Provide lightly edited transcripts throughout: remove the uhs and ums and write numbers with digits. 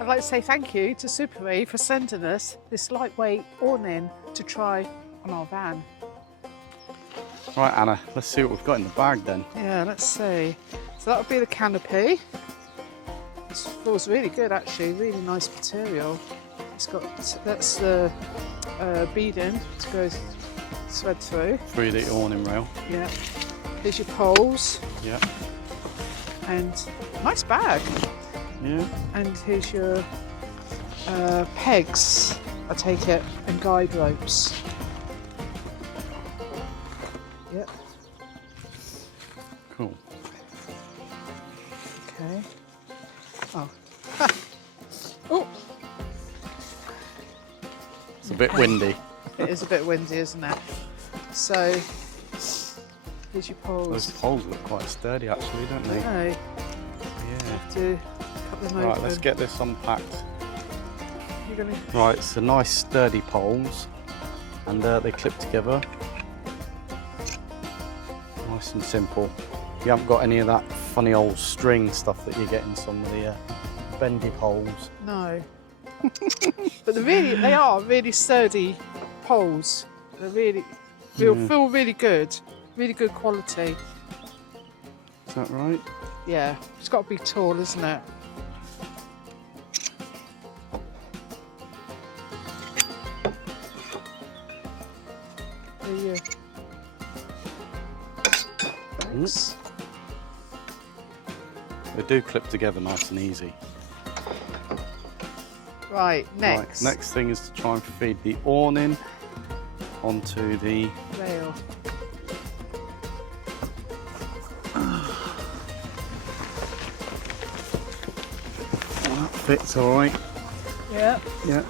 I'd like to say thank you to SUPAREE for sending us this lightweight awning to try on our van. Right, Anna, let's see what we've got in the bag then. Yeah, let's see. So that would be the canopy. It feels really good actually, really nice material. It's got, that's the beading to go thread through. 3D awning rail. Yeah. Here's your poles. Yeah. And nice bag. Yeah. And here's your pegs, I take it, and guide ropes. Yep. Cool. Okay. Oh. Oh. It's a bit windy. It is a bit windy, isn't it? So, here's your poles. Those poles look quite sturdy actually, don't they? Okay. Yeah. Have to cut them Right, open. let's get this unpacked. You're gonna... Right, it's a nice sturdy poles, and they clip together. Nice and simple. You haven't got any of that funny old string stuff that you get in some of the bendy poles. No. But they are really sturdy poles. They're really, feel really good quality. Is that right? Yeah, it's got to be tall, isn't it? There you go. Thanks. They do clip together nice and easy. Right, next. Right, next thing is to try and feed the awning onto the rail. That fits all right. Yeah. Yeah.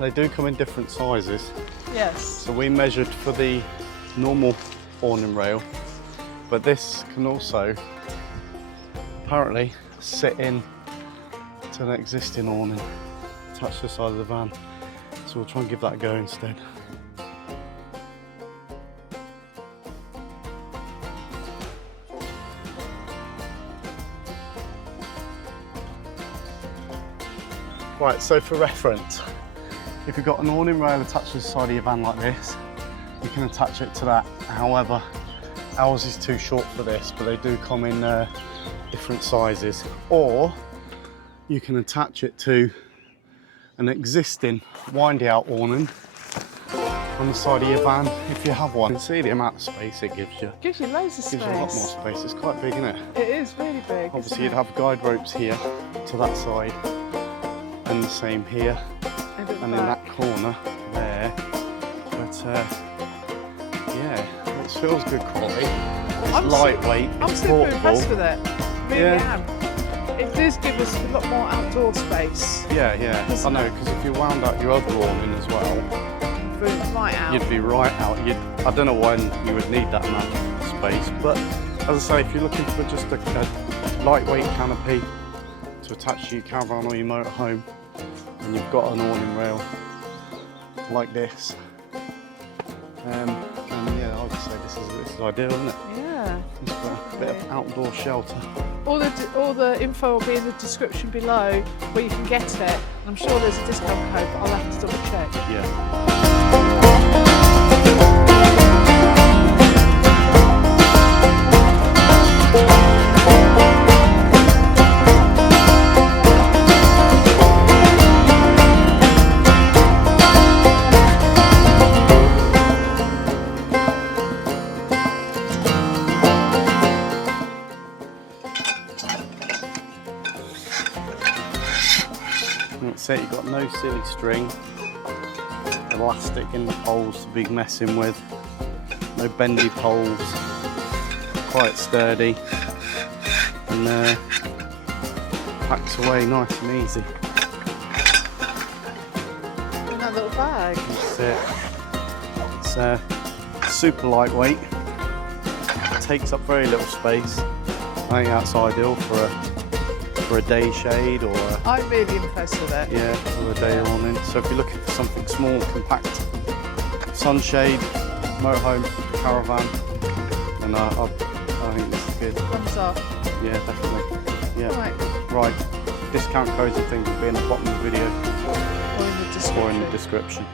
They do come in different sizes. Yes. So we measured for the normal awning rail, but this can also apparently sit in to an existing awning, touch the side of the van. So we'll try and give that a go instead. Right, so for reference, if you've got an awning rail attached to the side of your van like this, you can attach it to that. However, ours is too short for this, but they do come in different sizes. Or you can attach it to an existing windy out awning on the side of your van if you have one. You can see the amount of space it gives you. Gives you loads of space. Gives you a lot more space. It's quite big, isn't it? It is really big. Obviously, you'd have guide ropes here to that side, and the same here, and in that corner there. But yeah, it feels good quality. It's lightweight. I'm it's super portable. impressed with it. Really am. It does give us a lot more outdoor space. Yeah. I know, because if you wound out your other awning as well, right out. You'd be right out. I don't know when you would need that amount of space, but as I say, if you're looking for just a lightweight canopy to attach to your caravan or your motorhome, and you've got an awning rail like this, and yeah, I would say this is ideal, isn't it? Yeah. Just for a bit of outdoor shelter. All the info will be in the description below where you can get it. And I'm sure there's a discount code, but I'll have to double check. Yeah. That's it, you've got no silly string, elastic in the poles to be messing with, no bendy poles, quite sturdy, and packs away nice and easy. In that little bag. That's it. It's super lightweight, it takes up very little space. I think that's ideal for a day shade or I'm really impressed with it. Yeah, or a day awning. So if you're looking for something small, compact, sunshade, motorhome, caravan, then I I think this is good. Thumbs up. Yeah, definitely. Yeah. Right. Right. Discount codes and things will be in the bottom of the video Or in the description. or in the description.